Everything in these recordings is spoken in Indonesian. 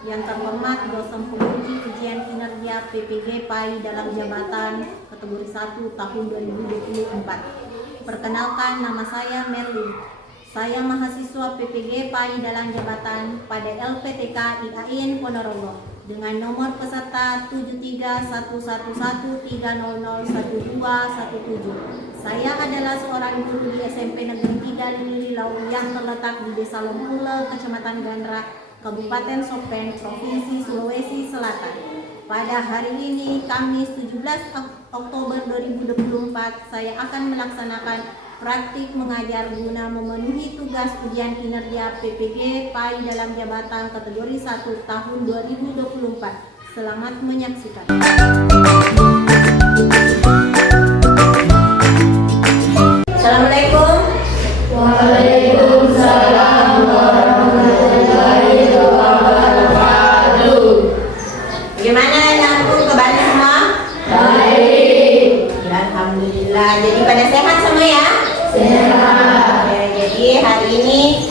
Yang terhormat dosen penguji ujian kinerja PPG PAI dalam jabatan kategori 1 tahun 2024. Perkenalkan, nama saya Merlin. Saya mahasiswa PPG PAI dalam jabatan pada LPTK IAIN Ponorogo dengan nomor peserta 73111300117. Saya adalah seorang guru di SMP Negeri 3 Lililau yang terletak di Desa Lompule, Kecamatan Gandra, Kabupaten Sopen, Provinsi Sulawesi Selatan. Pada hari ini, Kamis 17 Oktober 2024, saya akan melaksanakan praktik mengajar guna memenuhi tugas ujian kinerja PPG PAI dalam jabatan kategori 1 tahun 2024. Selamat menyaksikan. Assalamualaikum. Waalaikumsalam warahmatullahi wabarakatuh. Bagaimana nyambung kabarnya semua? Baik. Ya, alhamdulillah. Jadi pada sehat semua ya? Sehat. Ya, jadi hari ini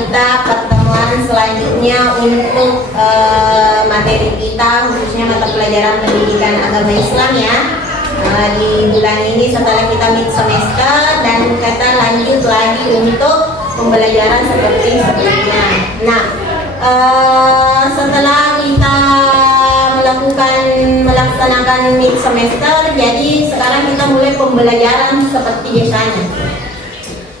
kita pertemuan selanjutnya untuk materi kita, khususnya mata pelajaran pendidikan agama Islam ya. Di bulan ini setelah kita mid semester dan kita lanjut lagi untuk pembelajaran seperti sebelumnya. Nah, setelah kita melaksanakan mid semester, jadi sekarang kita mulai pembelajaran seperti biasanya.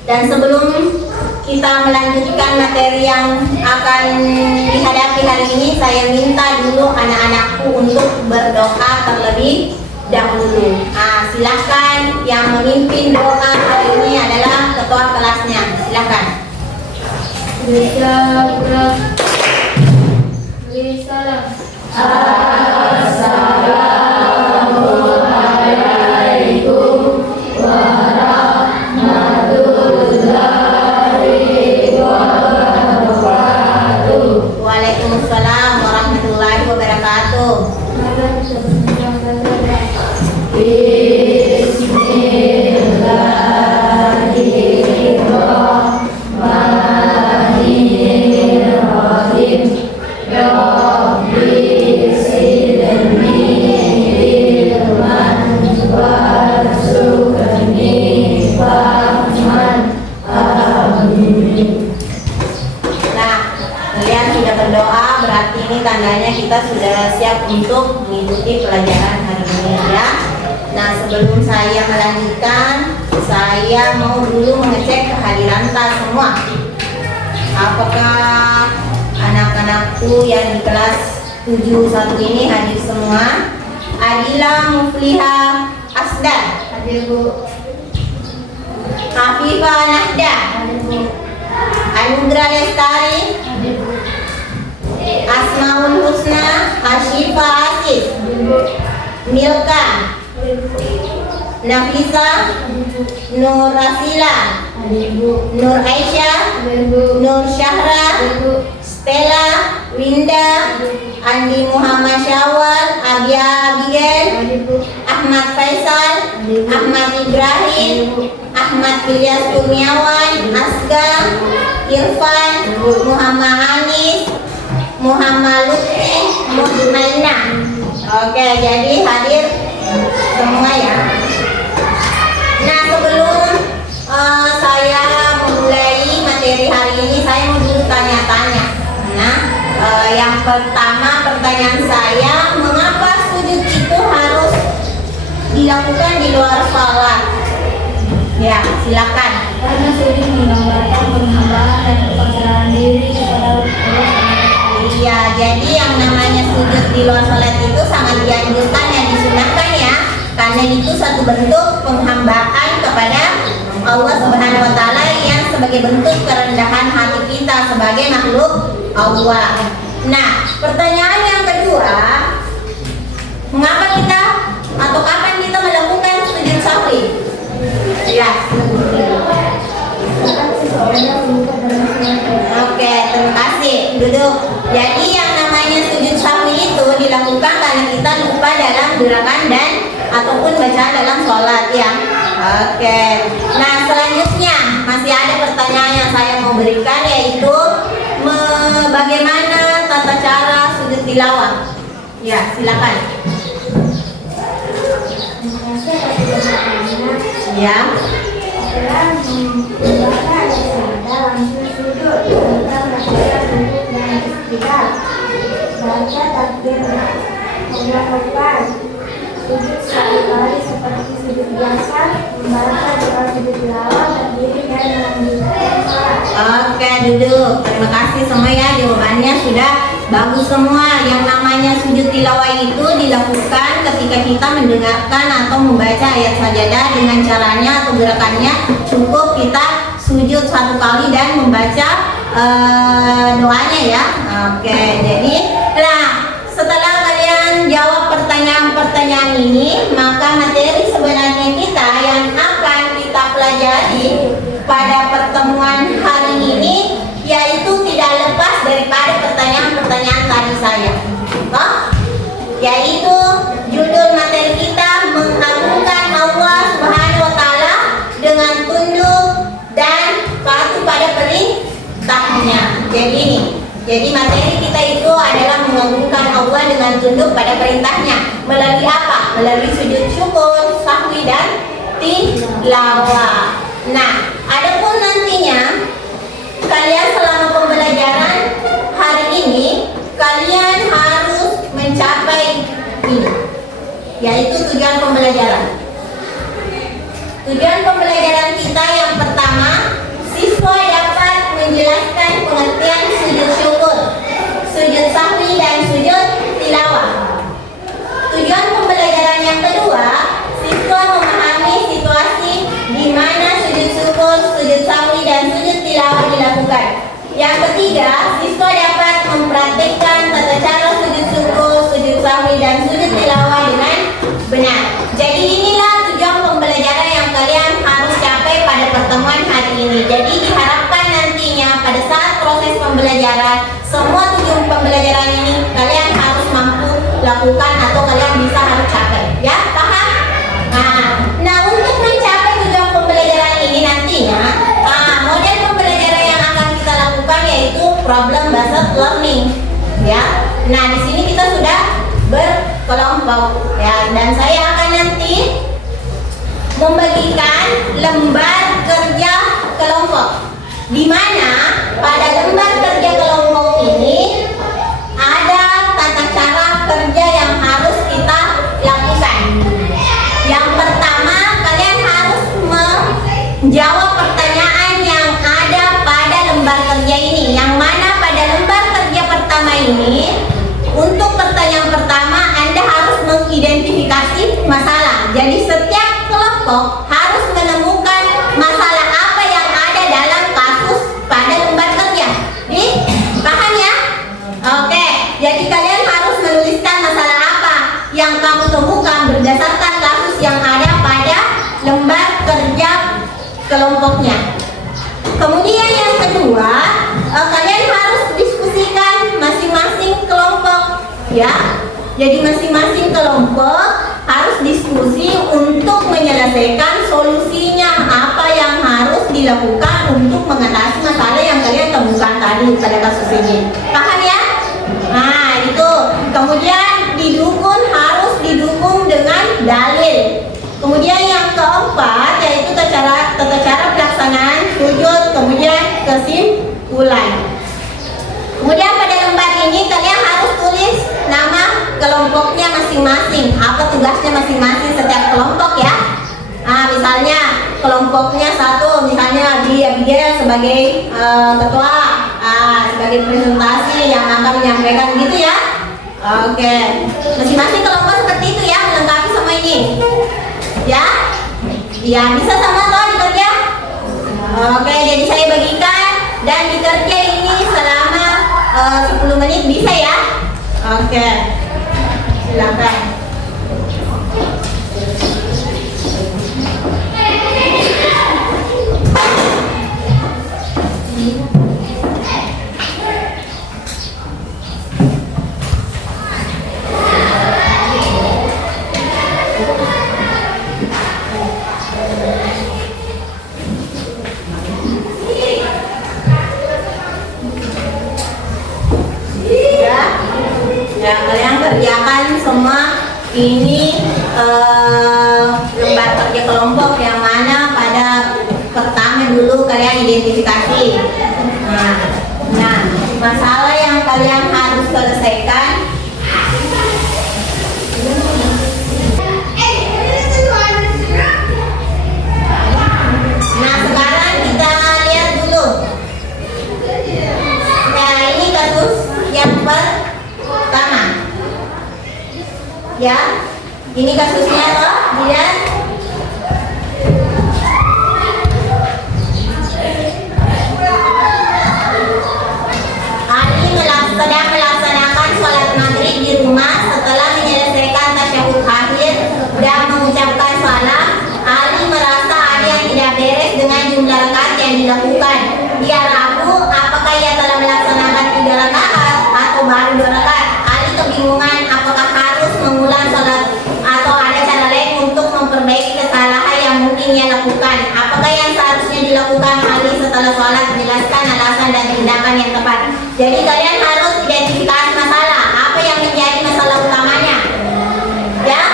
Dan sebelum kita melanjutkan materi yang akan dihadapi hari ini, saya minta dulu anak-anakku untuk berdoa terlebih dahulu. Silakan, yang memimpin doa hari ini adalah ketua kelasnya. Silakan. Assalamualaikum warahmatullahi wabarakatuh. Waalaikumsalam warahmatullahi wabarakatuh. Bismillahirrahmanirrahim. Ya Rabbi zidni ilman warzuqni fahman. Amin. Nah, kalian sudah berdoa, berarti ini tandanya kita sudah siap untuk mengikuti pelajaran hari ini ya. Nah, sebelum saya melanjutkan, saya mau dulu mengecek kehadiran tas semua. Apakah anak-anakku yang di kelas 71 ini hadir semua? Adila Mufliha Asda Hadir Bu. Afifah Nahda Hadir Bu. Anugrah Lestari Hadir Bu. Asmaul Husna Hasyifa Asis Hadir Bu. Milka Hadir Bu. Nafisa Hadir Bu. Nur Rasila Hadir Bu. Nur Aisyah Hadir Bu. Nur Syahra Hadir Bu. Stella Winda Andi Muhammad Syawal Abia Abigail Hadir Bu. Ahmad Faisal Hadir Bu. Ahmad Ibrahim Ahmad Ilyas Kurniawan Asga Irfan Muhammad Anis Muhammad Lutfi Muhmaina. Oke, jadi hadir semua ya. Nah, sebelum saya memulai materi hari ini, saya mau dulu tanya-tanya. Nah, yang pertama pertanyaan saya, mengapa sujud itu harus dilakukan di luar sholat? Ya, silakan. Karena sujud menggambarkan penghambaan dan pasrahan diri kepada Allah. Iya, jadi yang namanya sujud di luar sholat itu sangat dianjurkan dan disunahkan ya, karena itu satu bentuk penghambaan kepada Allah Subhanahu wa Ta'ala yang sebagai bentuk kerendahan hati kita sebagai makhluk Allah. Nah, pertanyaan yang kedua, mengapa kita atau kapan kita melakukan sujud sahwi? Ya. Oke, terima kasih. Duduk. Jadi yang namanya sujud sahwi itu dilakukan karena kita lupa dalam gerakan dan ataupun bacaan dalam sholat ya. Oke. Nah, selanjutnya masih ada pertanyaan yang saya mau berikan, yaitu bagaimana tata tata cara sujud tilawah. Ya, silakan. Terima kasih atas penjelasannya. Ya. Setelah membaca ayat syahadah langsung sujud. Kita melakukan duduk dan istirahat. Baca takbir Allahu Akbar. Sujud satu kali seperti sujud biasa. Membaca doa sujud tilawah, berdiri dan melanjutkan sholat. Oke, duduk. Terima kasih semua ya, jawabannya sudah bagus semua. Yang namanya sujud tilawah itu dilakukan ketika kita mendengarkan atau membaca ayat sajadah. Dengan caranya atau gerakannya cukup kita sujud satu kali dan membaca doanya ya. Oke, jadi setelah kalian jawab pertanyaan-pertanyaan ini, maka materi sebenarnya kita yang akan kita pelajari pada pertemuan hari ini yaitu tidak lepas daripada pertanyaan-pertanyaan tadi saya. Yaitu judul materi kita mengagungkan Allah Subhanahu wa taala dengan tunduk dan patuh pada perintahnya. Jadi materi kita itu adalah mengagungkan Allah dengan tunduk pada perintahnya. Melalui apa? Melalui sujud syukur, sahwi dan tilawah. Nah, adapun nantinya kalian selama pembelajaran hari ini kalian harus mencapai ini, yaitu tujuan pembelajaran. Tujuan pembelajaran kita yang pertama, siswa dapat menjelaskan pengertian sujud syukur, sujud sahwi dan sujud tilawah. Tujuan pembelajaran yang kedua, siswa memahami situasi di mana sujud syukur, sujud sahwi dan sujud tilawah dilakukan. Yang ketiga, siswa dapat mempraktikkan tata cara sujud syukur, sujud sahwi dan sujud tilawah dengan benar. Jadi inilah tujuan pembelajaran yang kalian harus capai pada pertemuan hari ini. Jadi diharapkan nantinya pada saat proses pembelajaran, semua tujuan pembelajaran ini kalian harus mampu lakukan atau kalian bisa harus capai. Ya, paham? Nah, untuk mencapai tujuan pembelajaran ini nantinya, model pembelajaran yang akan kita lakukan yaitu problem based learning. Ya, nah di sini kita sudah berkelompok. Ya, dan saya akan nanti membagikan lembar kerja kelompok, di mana pada lembar kerja kelompok ini ada tata cara kerja yang harus kita lakukan. Yang pertama, kalian harus menjawab pertanyaan yang ada pada lembar kerja ini. Yang mana pada lembar kerja pertama ini, untuk pertanyaan pertama Anda harus mengidentifikasi masalah. Jadi setiap kelompok harus menemukan masalah apa yang ada dalam kasus pada lembar kerja. Paham ya? Oke, jadi kalian harus menuliskan masalah apa yang kamu temukan berdasarkan kasus yang ada pada lembar kerja kelompoknya. Kemudian yang kedua, kalian harus diskusikan masing-masing kelompok, ya. Jadi masing-masing kelompok harus diskusi untuk menyelesaikan solusinya, apa yang harus dilakukan untuk mengatasi masalah yang kalian temukan tadi pada kasus ini. Paham ya? Nah, itu. Kemudian harus didukung dengan dalil. Kemudian yang keempat yaitu tata cara pelaksanaan sujud, kemudian kesimpulan. Kemudian pada lembar ini kalian harus tulis nama kelompoknya masing-masing, apa tugasnya masing-masing setiap kelompok ya. Misalnya kelompoknya satu, misalnya dia sebagai ketua, sebagai presentasi yang akan menyampaikan gitu ya. Oke, masing-masing kelompok seperti itu ya, melengkapi semua ini. Ya, bisa sama toh dikerja. Oke, jadi saya bagikan dan dikerja ini selama 10 menit bisa ya. Oke, silakan. Ya, ini lembar kerja kelompok yang mana pada pertama dulu kalian identifikasi. Nah, masalah yang kalian harus selesaikan. Nah, sekarang kita lihat dulu. Nah, ini kasus yang pertama. Ya, ini kasusnya loh, dilihat. Ali sedang melaksanakan sholat maghrib di rumah. Setelah menyelesaikan tasyahud akhir dan mengucapkan salam, Ali merasa ada yang tidak beres dengan jumlah rakaat yang dilakukan. Dia ragu apakah ia telah melaksanakan 3 rakaat atau baru 2 rakaat. Ali kebingungan apakah harus mengulang sholat atau ada cara lain untuk memperbaiki kesalahan yang mungkin ia lakukan. Apakah yang seharusnya dilakukan Ali setelah sholat? Menjelaskan alasan dan tindakan yang tepat. Jadi kalian harus identifikasi masalah. Apa yang menjadi masalah utamanya? Ya,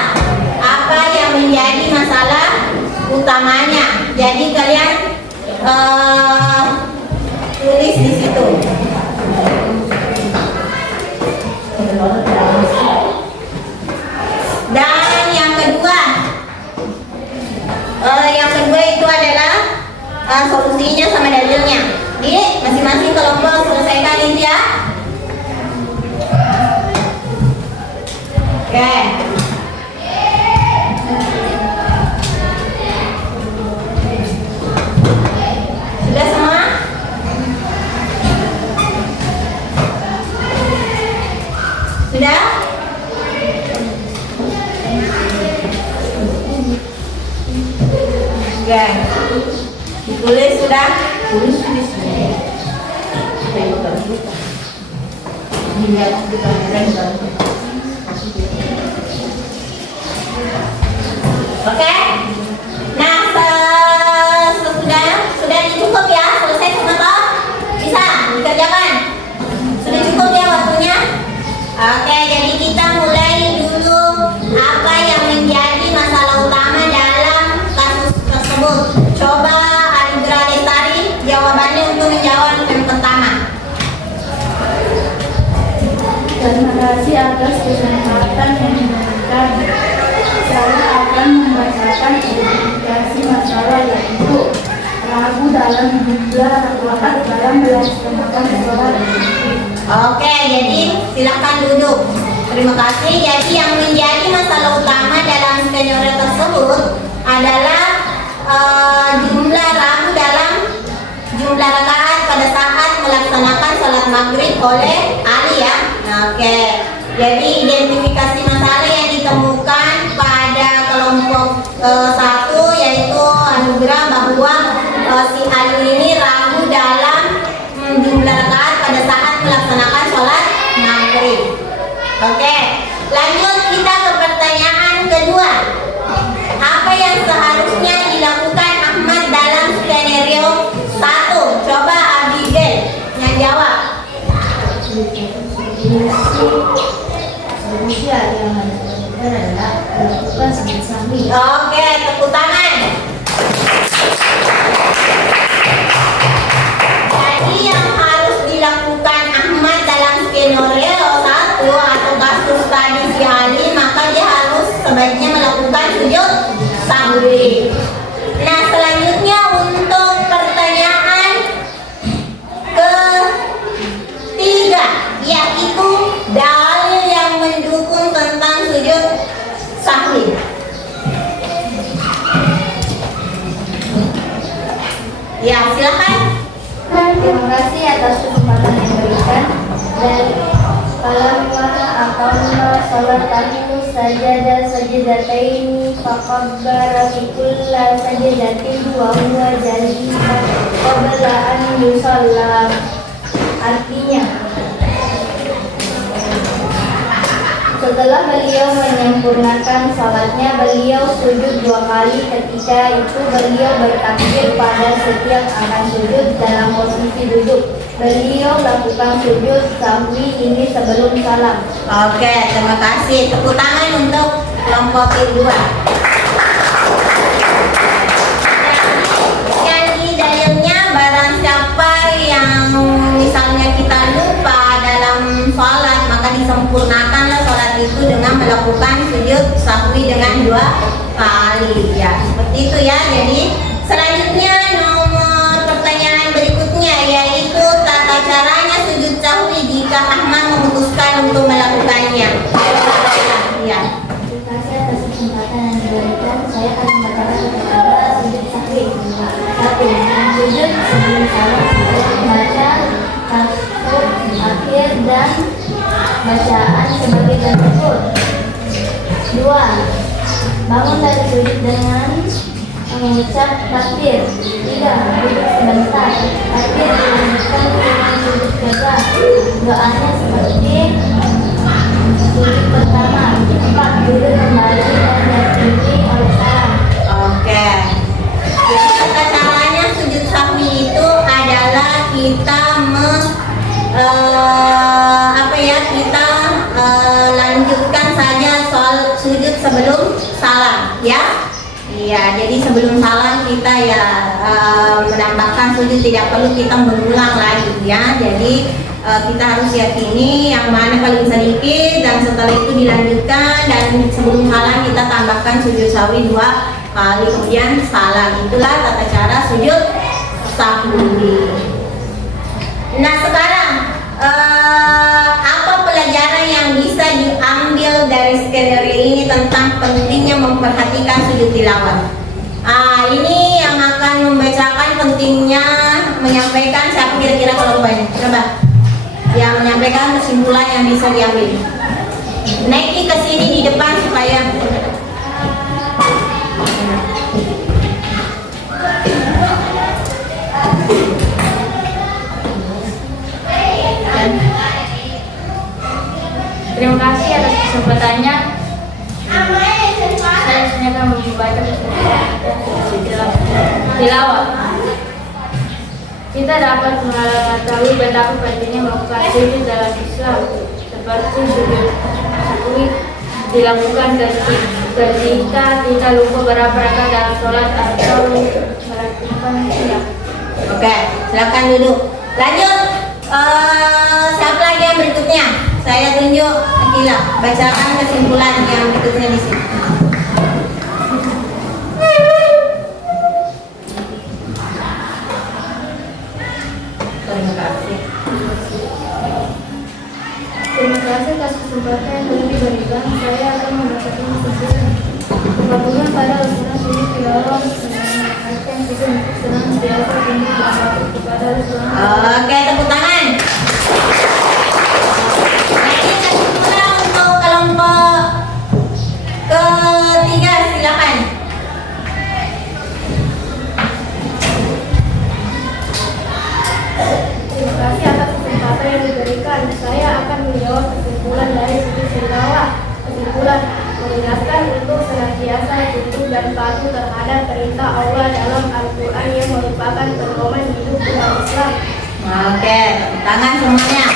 apa yang menjadi masalah utamanya? Jadi kalian tulis di situ. Dan yang kedua itu adalah solusinya sama dalilnya. Jadi masing-masing kelompok selesaikan itu ya. Oke. Sudah semua? Sudah? Oke. Ditulis sudah? Tulis. Oke. Nah, sudah cukup ya, selesai semua toh? Bisa dikerjakan? Sudah cukup ya waktunya? Oke, jadi kita mulai dulu apa yang menjadi masalah utama dalam kasus tersebut. Coba Aligra Lestari jawabannya untuk menjawab yang pertama. Terima kasih atas kesempatan yang diberikan. Saya akan membacakan identifikasi masalah yaitu ragu dalam jumlah rakaat dalam melaksanakan sholat. Oke, jadi silakan duduk. Terima kasih. Jadi yang menjadi masalah utama dalam skenario tersebut adalah jumlah ragu dalam jumlah rakaat pada saat melaksanakan sholat maghrib oleh Ali ya. Oke, jadi identifikasi masalah yang ditemukan pada kelompok 1 yaitu Anugerah bahwa si Ali ini ragu dalam jumlah rakaat pada saat melaksanakan sholat maghrib. Oke, lanjut kita ke pertanyaan kedua. Apa yang seharusnya dilakukan Ahmad dalam skenario 1? Coba Abigail yang jawab. Solusi yang harus dilakukan adalah melakukan sami-sami. Oke, tepuk tangan. Jadi yang harus dilakukan Ahmad dalam skenario 1 atau kasus tadi si Ali, maka dia harus sebaiknya melakukan sujud sahwi. Nah, selanjutnya untuk pertanyaan ketiga, yaitu dalil yang mendukung tentang sujud sahwi. Ya, silakan. Terima kasih atas kesempatan yang diberikan. Dan falamma aqamna sholatahu sajadataini faqabbara fi kulli sajdatin wa huwa jalisan qabla an yusalla. Artinya, setelah beliau menyempurnakan salatnya, beliau sujud 2 kali. Ketika itu beliau bertakbir pada setiap akan sujud dalam posisi duduk. Beliau lakukan sujud sahwi ini sebelum salam. Oke, terima kasih. Tepuk tangan untuk kelompok kedua. Jadi dalilnya barang siapa yang misalnya kita lupa dalam sholat, maka disempurnakanlah sholat itu dengan melakukan sujud sahwi dengan 2 kali. Ya, seperti itu ya. Jadi selanjutnya nomor pertanyaan berikutnya yaitu tata caranya sujud sahwi jika Ahmad memutuskan untuk melakukannya. Ya. Terima kasih atas kesempatan yang diberikan. Saya akan membacakan kata sujud sahwi. 1. Sujud sebelum salam setelah membaca tasbih akhir dan bacaan sebagai berikut. 2. Bangun dari sujud dengan mengucap takbir. 3. Duduk sebentar. Akhir dilanjutkan dengan sujud kedua. Doanya seperti sujud pertama. 4. Duduk kembali dan berdiri oleh salam. Oke. Jadi tata caranya sujud sahwi itu adalah kita kita lanjutkan saja soal sujud sebelum salam, ya. Iya, jadi sebelum salam kita ya menambahkan sujud, tidak perlu kita mengulang lagi ya. Jadi kita harus yakini yang mana paling sedikit dan setelah itu dilanjutkan, dan sebelum salam kita tambahkan sujud sahwi 2 kali kemudian salam. Itulah tata cara sujud sahwi. Nah, sekarang apa pelajaran yang bisa diambil dari skenario ini tentang pentingnya memperhatikan sujud tilawah? Ini yang akan membacakan pentingnya menyampaikan siapa kira-kira kelompoknya? Coba yang menyampaikan kesimpulan yang bisa diambil. Naiki ke sini di depan supaya Terima kasih atas kesempatannya. Saya akan membaca tilawah. Kita dapat mengetahui betapa pentingnya melakukan sujud dalam Islam, seperti sujud sahwi dilakukan ketika kita lupa berapa rakaat dalam sholat atau melakukan siap. Oke, silakan duduk. Lanjut. Siapa lagi yang berikutnya? Saya tunjuk Akila. Bacakan kesimpulan yang berikutnya di sini. Terima kasih. Terima kasih atas kesempatan yang telah diberikan. Saya akan membacakan kesimpulan. Kepatuhan pada Rasulullah sujud tilawah mengingatkan kita untuk senantiasa tunduk dan patuh kepada Rasulullah. Oke, tepuk tangan. Nanti kesimpulan untuk kelompok ketiga, silakan. Terima kasih atas kesempatan yang diberikan. Saya akan menjawab kesimpulan dari sujud tilawah. Kesimpulan mengingatkan untuk senantiasa tunduk dan patuh terhadap perintah Allah dalam Al-Quran yang merupakan pedoman hidup umat Islam. Oke, tepuk tangan semuanya.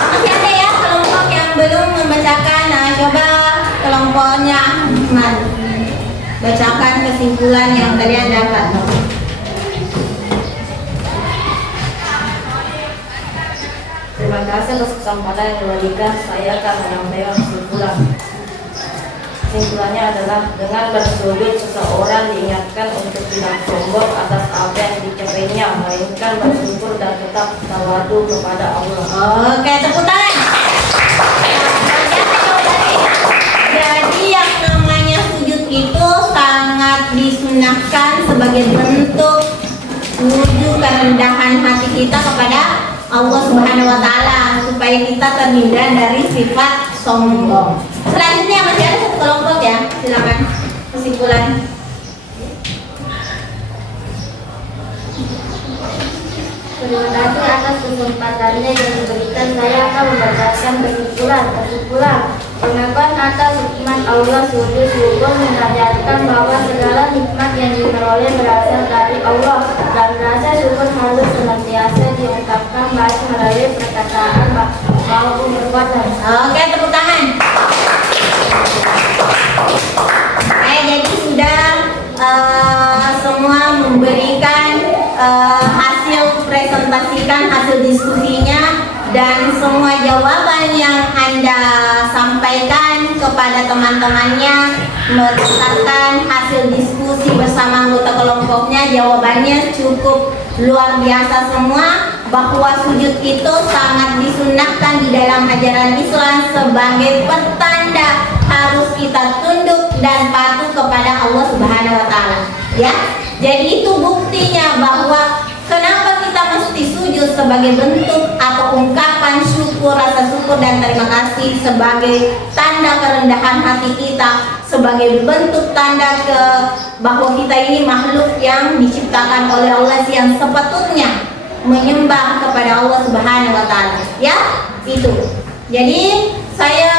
Masih ada ya kelompok yang belum membacakan. Nah, coba kelompoknya Ahmad bacakan kesimpulan yang kalian dapat. Terima kasih atas kesempatan yang diberikan. Saya akan menyampaikan kesimpulan. Kesimpulannya adalah dengan bersujud seseorang diingatkan untuk tidak sombong atas apa yang dicapainya, melainkan bersyukur dan tetap tawadu kepada Allah. Oke, tepuk tangan. Jadi yang namanya sujud itu sangat disunahkan sebagai bentuk wujud kerendahan hati kita kepada Allah Subhanahu wa Ta'ala, supaya kita terhindar dari sifat sombong. Selanjutnya masih ada satu kelompok ya, silakan kesimpulan. Terima kasih atas kesempatannya yang diberikan. Saya akan membacakan kesimpulan. Pengakuan atas nikmat Allah sujud syukur mengajarkan bahwa segala nikmat yang diperoleh berasal dari Allah, dan rasa syukur harus senantiasa diungkapkan baik melalui perkataan maupun perbuatan. Oke, tepuk tangan. sudah semua memberikan hasil presentasikan hasil diskusinya dan semua jawaban yang Anda sampaikan kepada teman-temannya berdasarkan hasil diskusi bersama anggota kelompoknya, jawabannya cukup luar biasa semua, bahwa sujud itu sangat disunahkan di dalam ajaran Islam sebagai pertanda harus kita tunduk dan patuh kepada Allah Subhanahu wa taala. Ya. Jadi itu buktinya bahwa kenapa kita mesti sujud sebagai bentuk atau ungkapan syukur, rasa syukur dan terima kasih, sebagai tanda kerendahan hati kita, sebagai bentuk tanda bahwa kita ini makhluk yang diciptakan oleh Allah yang sepatutnya menyembah kepada Allah Subhanahu wa taala. Ya, itu. Jadi saya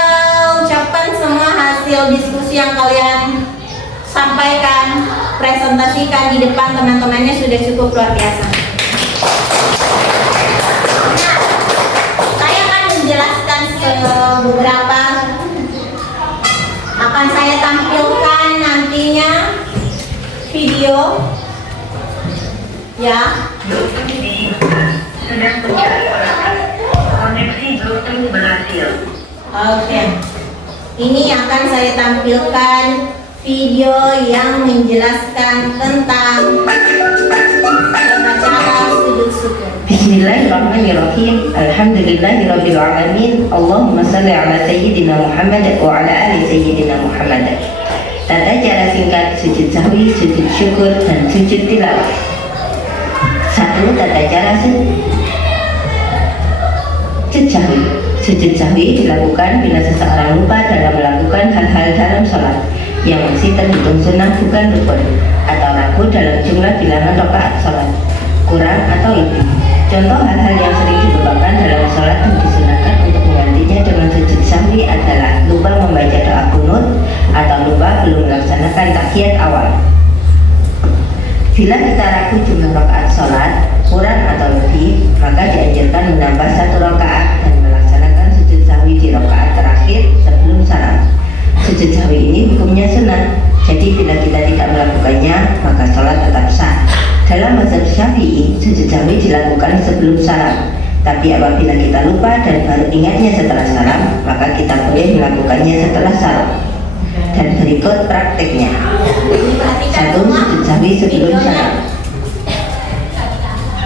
ucapkan semua hasil diskusi yang kalian sampaikan, presentasikan di depan teman-temannya sudah cukup luar biasa. Nah, saya akan menjelaskan beberapa, akan saya tampilkan nantinya video ya. Koneksi Bluetooth berhasil. Oke. Ini akan saya tampilkan video yang menjelaskan tentang cara sujud syukur. Bismillahirrahmanirrahim. Alhamdulillahirabbil alamin. Allahumma shalli ala sayyidina Muhammad wa ala ali sayyidina Muhammad. Tata cara singkat sujud sahwi, sujud syukur dan sujud tilawah. 1. Tata cara sujud sahwi. Sujud sahwi dilakukan bila seseorang lupa dalam melakukan hal-hal dalam sholat yang masih terhitung sunnah bukan rukun, atau ragu dalam jumlah bilangan rakaat sholat, kurang atau lebih. Contoh hal-hal yang sering dilupakan dalam sholat dan disunahkan untuk menggantinya dengan sujud sahwi adalah lupa membaca doa kunut atau lupa belum melaksanakan tahiyat awal. Bila kita ragu jumlah rakaat sholat, kurang atau lebih, maka dianjurkan menambah 1 rakaat dan melaksanakan sujud sahwi di rakaat terakhir sebelum salam. Sujud sahwi ini hukumnya sunnah, jadi bila kita tidak melakukannya, maka sholat tetap sah. Dalam mazhab Syafi'i, sujud sahwi dilakukan sebelum salam. Tapi apabila kita lupa dan baru ingatnya setelah salam, maka kita boleh melakukannya setelah salam. Dan berikut prakteknya. 1. Sujud sahwi sebelum salam.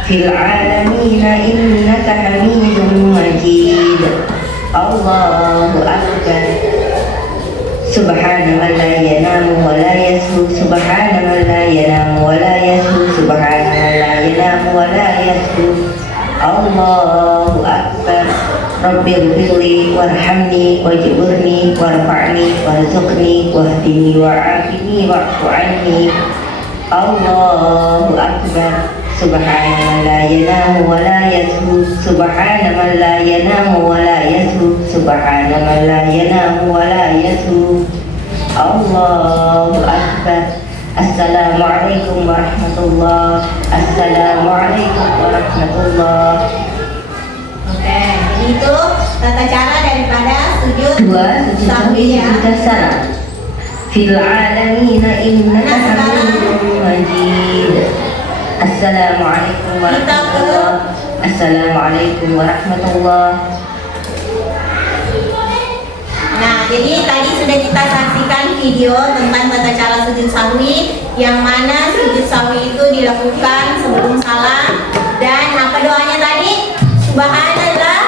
Fil alamina innaka hamidun majid. Allahu akbar. Subhana man la yanamu wa la yashu. Subhana man la yanamu wa la yashu. Subhana man la yanamu wa la yashu. Allahu akbar. Rabbighfirli warhamni wajburni warfa'ni warzuqni wahdini wa'afini wa'fu anni. Allahu akbar. Subhana man la yanamu wa la yashu. Subhana man la yanamu wa la yashu. Subhana man la yanamu wa la yashu. Allahu akbar. Assalamualaikum warahmatullahi. Assalamualaikum warahmatullahi. Oke, jadi itu tata cara daripada sujud 2. Sujud sahwi sudah salam. Fil alamina innaka hamidun majid. Assalamualaikum warahmatullahi. Assalamualaikum warahmatullahi. Nah, jadi tadi sudah kita saksikan video tentang tata cara sujud sahwi, yang mana sujud sahwi itu dilakukan sebelum salam. Dan apa doanya tadi? Subhanallah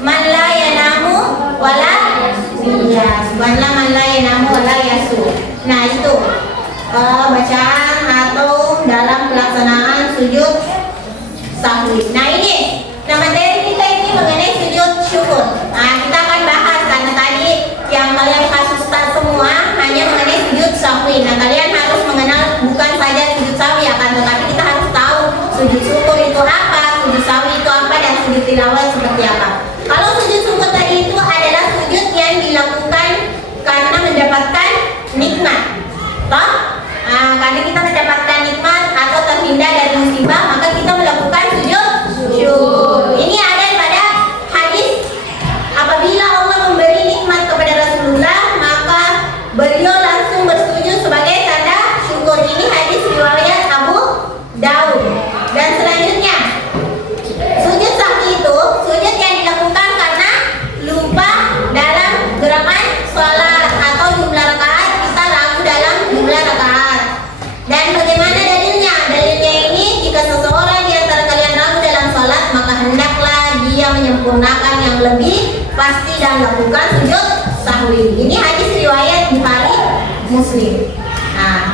man la yanamu wala ya, subhanallah man la yanamu wala yasu. Nah, itu bacaan atau dalam pelaksanaan sujud sahwi. Nah, ini materi kita ini mengenai sujud syukur. Nah, kita akan bahas karena tadi yang kalian kasus semua hanya mengenai sujud sahwi. Nah, kalian harus mengenal bukan saja sujud sahwi akan tetapi kita harus tahu sujud syukur itu apa, sujud sahwi itu apa, dan sujud tilawah seperti apa. Kalau sujud syukur tadi itu adalah sujud yang dilakukan karena mendapatkan nikmat. Toh? Nah, karena kita mendapatkan nikmat atau terhindar dari musibah, maka kita melakukan sujud syukur. Ini ada pada hadis, apabila Allah memberi nikmat kepada Rasulullah, maka beliau langsung bersujud sebagai tanda lebih pasti dan lakukan sujud sahwi. Ini hadis riwayat Bukhari Muslim.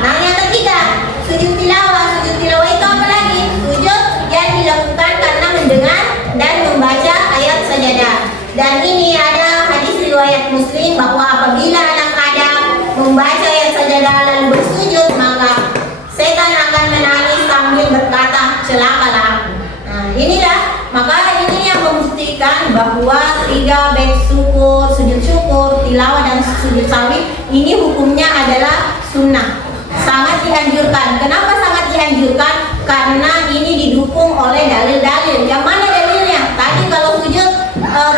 Nah, yang ketiga, sujud tilawah. Sujud tilawah itu apa lagi? Sujud yang dilakukan karena mendengar dan membaca ayat sajadah. Dan ini ada hadis riwayat Muslim bahwa apabila anak Adam membaca ayat sajadah lalu bersujud, maka setan akan menangis sambil berkata, celakalah aku. Nah, inilah, maka ini yang membuktikan bahwa 3 baik syukur, sujud syukur, tilawah dan sujud sahwi ini hukumnya adalah sunnah. Sangat dianjurkan. Kenapa sangat dianjurkan? Karena ini didukung oleh dalil-dalil. Yang mana dalilnya? Tadi kalau sujud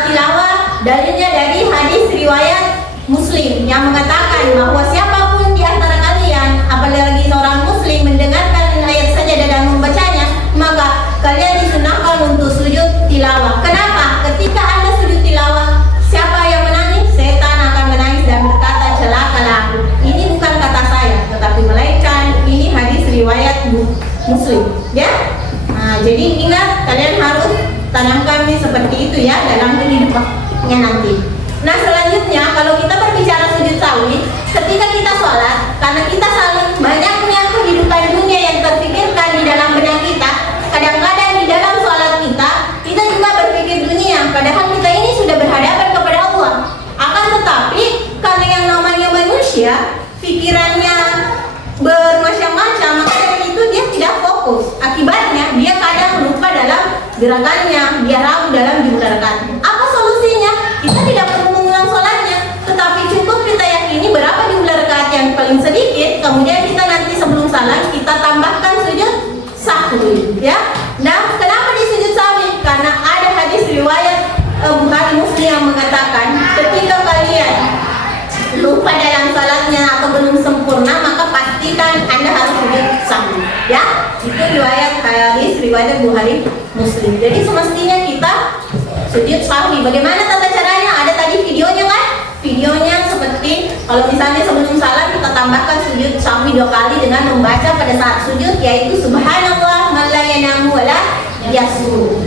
tilawah, dalilnya dari hadis riwayat Muslim yang mengatakan bahwa siapapun di antara kalian, apalagi seorang muslim, mendengarkan ayat sajadah dan membacanya, maka kalian disunahkan untuk sujud tilawah. Kenapa? Ketika Anda sujud tilawah, siapa yang menangis? Setan akan menangis dan berkata, celakalah aku. Ini bukan kata saya, tetapi melainkan ini hadis riwayat Muslim, ya. Nah, jadi ingat, kalian harus tanamkan ini seperti itu ya dalam kehidupannya nanti. Nah, selanjutnya kalau kita berbicara sujud sahwi, ketika kita sholat, karena kita selalu banyaknya kehidupan dunia yang terpikirkan di dalam benak kita, kadang-kadang di dalam sholat kita juga berpikir dunia, padahal kita ini sudah berhadapan kepada Allah. Akan tetapi, karena yang namanya manusia, pikirannya bermacam-macam, maka dari itu dia tidak fokus. Akibatnya, dia kadang lupa dalam gerakannya, dia ragu dalam jumlah rakaat. Apa solusinya? Kita tidak perlu mengulang sholatnya, tetapi cukup kita yakini berapa jumlah rakaat yang paling sedikit, kemudian kita nanti sebelum salam kita tambahkan sujud sahwi, ya. Nah, kenapa di sujud sahwi? Karena ada hadis riwayat Bukhari Muslim yang mengatakan ketika kalian lupa dalam salatnya atau belum sempurna, maka pastikan Anda harus sujud sahwi, ya. Itu riwayat hadis riwayat Bukhari Muslim. Jadi semestinya kita sujud sahwi. Bagaimana tata caranya? Ada tadi videonya kan? Videonya seperti kalau misalnya sebelum salam kita tambahkan sujud sahwi 2 kali dengan membaca pada saat sujud, yaitu subhanallah man la yanamu wa la yasur.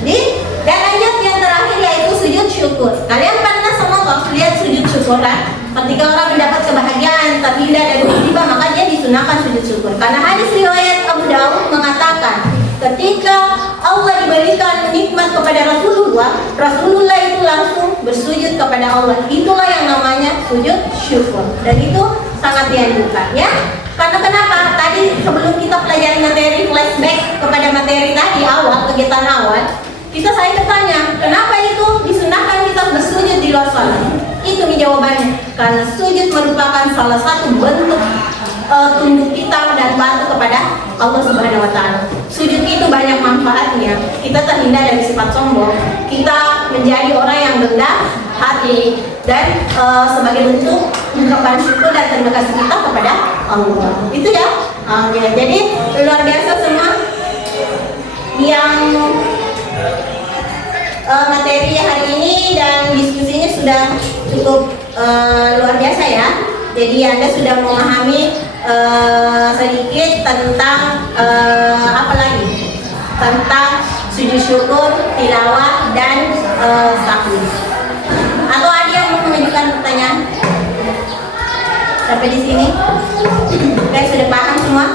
Dan lanjut yang terakhir yaitu sujud syukur. Kalian pernah semua lihat sujud syukur kan? Ketika orang mendapat kebahagiaan tapi tidak ada musibah, maka dia disunahkan sujud syukur. Karena hadis riwayat Abu Dawud mengatakan ketika Allah diberikan nikmat kepada Rasulullah itu langsung bersujud kepada Allah. Itulah yang namanya sujud syukur. Dan itu sangat dianjurkan, ya. Karena kenapa? Tadi sebelum kita pelajari materi, flashback kepada materi tadi awal, kegiatan awal, saya bertanya, kenapa itu disunahkan kita bersujud di luar salat? Itu nih jawabannya. Karena sujud merupakan salah satu bentuk tunduk kita dan patuh kepada Allah Subhanahu wa Ta'ala. Sujud itu banyak manfaatnya. Kita terhindar dari sifat sombong. Kita menjadi orang yang rendah hati dan sebagai bentuk ungkapan syukur dan terima kasih kita kepada Allah. Itu ya. Oke, jadi luar biasa semua yang materi hari ini dan diskusinya sudah cukup luar biasa ya. Jadi Anda sudah memahami sedikit tentang apa lagi? Tentang sujud syukur, tilawah dan sahwi. Atau ada yang mau mengajukan pertanyaan? Sampai di sini? Oke, sudah paham semua?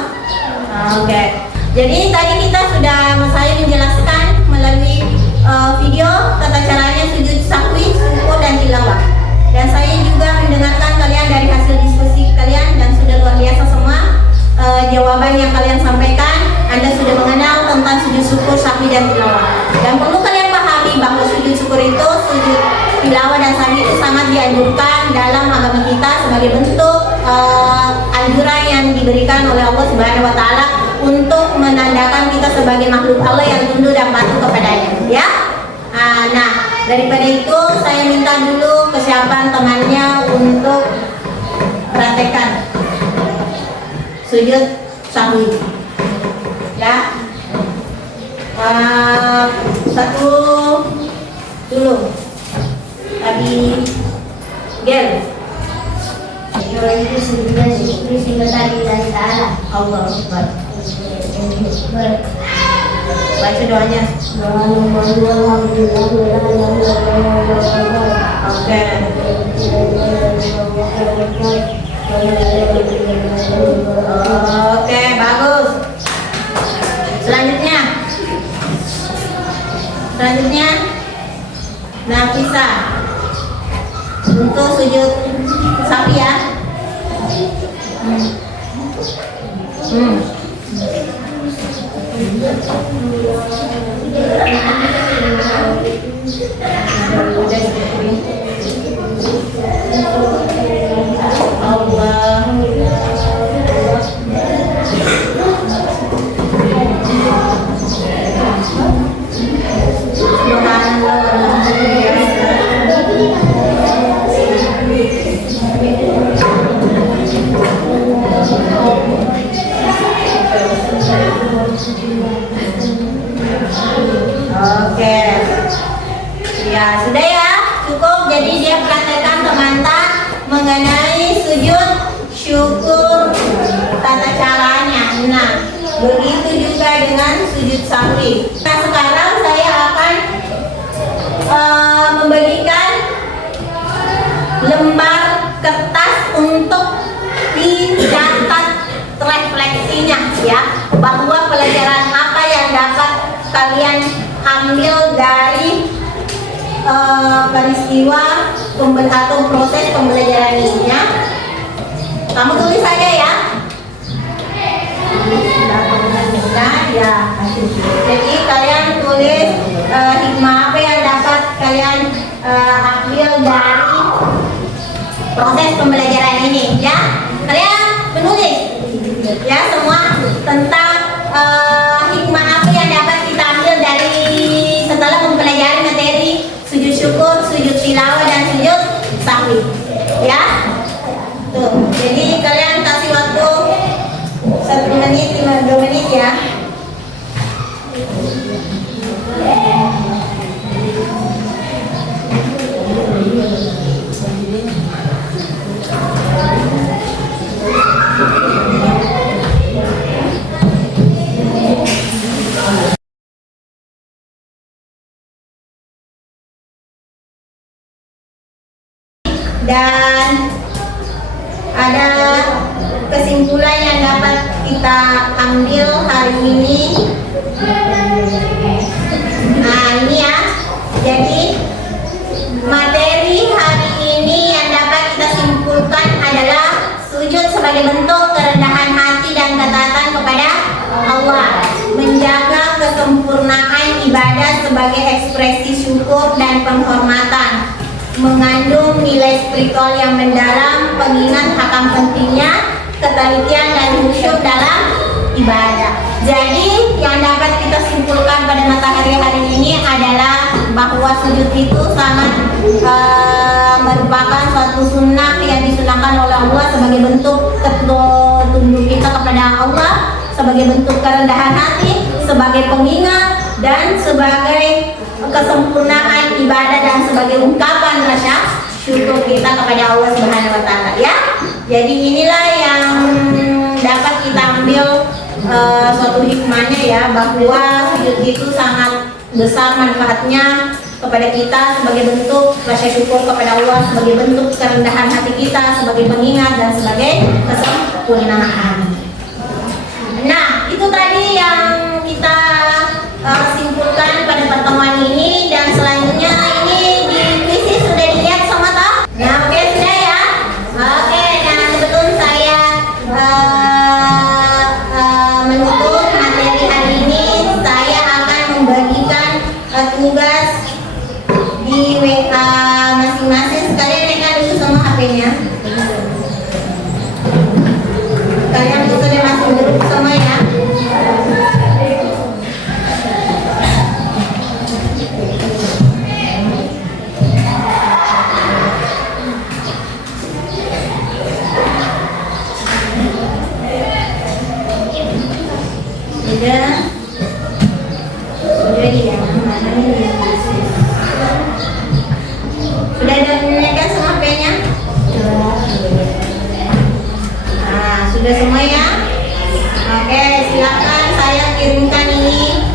Oke. Jadi tadi kita sudah saya menjelaskan melalui video tata caranya sujud sahwi, syukur dan tilawah. Dan saya juga mendengarkan kalian dari hasil diskusi kalian dan sudah luar biasa semua jawaban yang kalian sampaikan. Anda sudah mengenal tentang sujud syukur, sahwi dan tilawah. Dan perlu kalian pahami bahwa sujud syukur itu, sujud tilawah dan sahwi itu sangat dianjurkan dalam agama kita sebagai bentuk anjuran yang diberikan oleh Allah Subhanahu wa Ta'ala untuk menandakan kita sebagai makhluk Allah yang tunduk dan patuh kepadanya, ya. Nah, daripada itu saya minta dulu kesiapan temannya untuk praktekkan sujud sahwi, ya. Satu dulu tadi Gel. Itu sudah syukur sehingga tadi dari Ta'ala. Allah Akbar. Baca doanya. Oke. Oke, bagus. Selanjutnya Nafisa untuk sujud sapi ya. Oke. Ya, sudah ya. Cukup. Jadi dia praktekkan teman-teman mengenai sujud syukur tata caranya. Nah, begitu juga dengan sujud sahwi. Nah, sekarang saya akan membagikan lembar kertas untuk dicatat refleksinya ya, bahwa pelajaran apa yang dapat kalian ambil dari peristiwa atau proses pembelajaran ini ya. Kamu tulis saja ya. Nah, ya. Jadi kalian tulis hikmah apa yang dapat kalian ambil dari proses pembelajaran ini ya. Kalian menulis ya semua tentang hikmah apa yang dapat kita ambil dari setelah mempelajari materi sujud syukur, sujud tilawah dan sujud sahwi ya. Tuh, jadi kalian kasih waktu 1 menit, 2 menit ya. Dan ada kesimpulan yang dapat kita ambil hari ini. Nah, ini ya. Jadi materi hari ini yang dapat kita simpulkan adalah sujud sebagai bentuk kerendahan hati dan ketaatan kepada Allah, menjaga kesempurnaan ibadah sebagai ekspresi syukur dan penghormatan, mengandung nilai spiritual yang mendalam, pengingat akan pentingnya ketelitian dan khusyuk dalam ibadah. Jadi yang dapat kita simpulkan pada matahari hari ini adalah bahwa sujud itu sangat merupakan suatu sunnah yang disunahkan oleh Allah sebagai bentuk tunduk kita kepada Allah, sebagai bentuk kerendahan hati, sebagai pengingat dan sebagai kesempurnaan ibadah dan sebagai ungkapan rasa syukur kita kepada Allah Subhanahu wa taala ya. Jadi inilah yang dapat kita ambil suatu hikmahnya ya, bahwa sujud itu sangat besar manfaatnya kepada kita sebagai bentuk rasa syukur kepada Allah, sebagai bentuk kerendahan hati kita, sebagai pengingat dan sebagai kesempurnaan. Nah, itu tadi yang kita simpulkan pada pertemuan ini, dan selanjutnya ini di kuis sudah dilihat sama toh? Nah, oke, sudah ya. Oke, nah sebelum saya menutup materi hari ini, saya akan membagikan tugas di WA masing-masing. Sekalian mereka dulu semua HP-nya. Kalian sudah masuk grup semua ya. Sudah ya, mana ini? Sudah ada menekan semua HP-nya? Nah, sudah semua ya? Oke, silakan saya kirimkan ini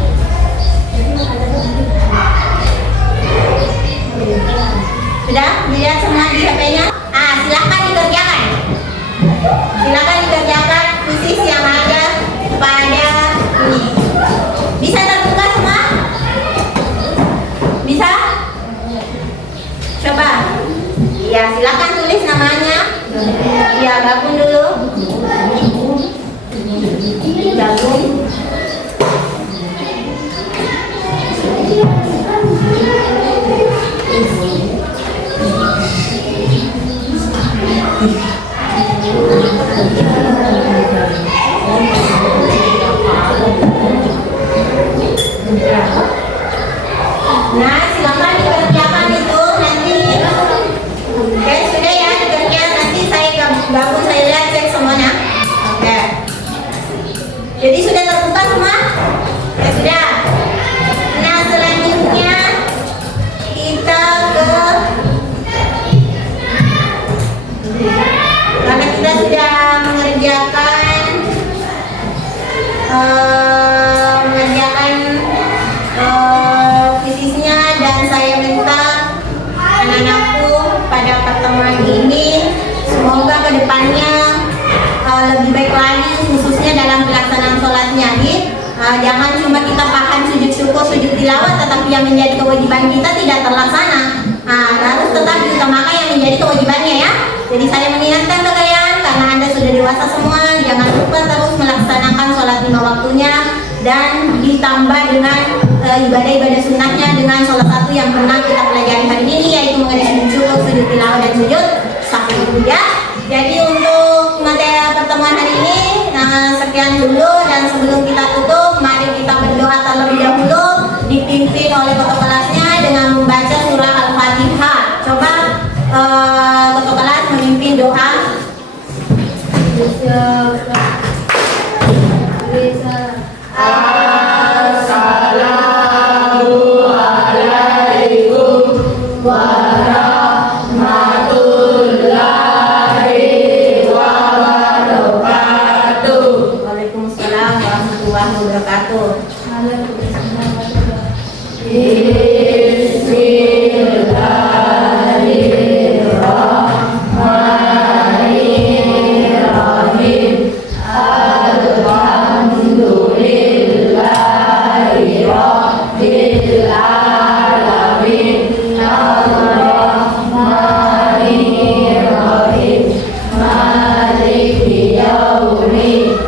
sudah. Nah, selanjutnya kita karena kita sudah mengerjakan fisiknya, dan saya minta anak-anakku pada pertemuan ini semoga kedepannya lebih baik lagi, khususnya dalam pelaksanaan sholatnya. Jangan cuma kita paham sujud syukur, sujud tilawat, tetapi yang menjadi kewajiban kita tidak terlaksana. Harus tetap diutamakan yang menjadi kewajibannya ya. Jadi saya mengingatkan ke kalian, karena Anda sudah dewasa semua, jangan lupa terus melaksanakan sholat 5 waktunya, dan ditambah dengan ibadah-ibadah sunnahnya dengan sholat 1 yang pernah kita pelajari hari ini, yaitu mengenai sujud syukur, sujud tilawat, dan sujud sahwi ya. Jadi untuk materi pertemuan hari ini sekian dulu, dan sebelum kita tutup, mari kita berdoa terlebih dahulu, dipimpin oleh ketua kelasnya dengan membaca surah Al-Fatihah. Coba ketua kelas memimpin doa. Waalaikumsalam warahmatullahi wabarakatuh.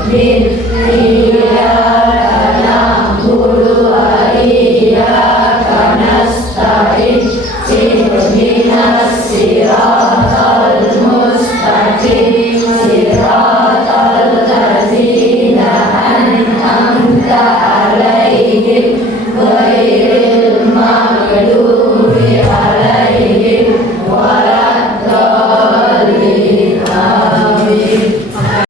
Din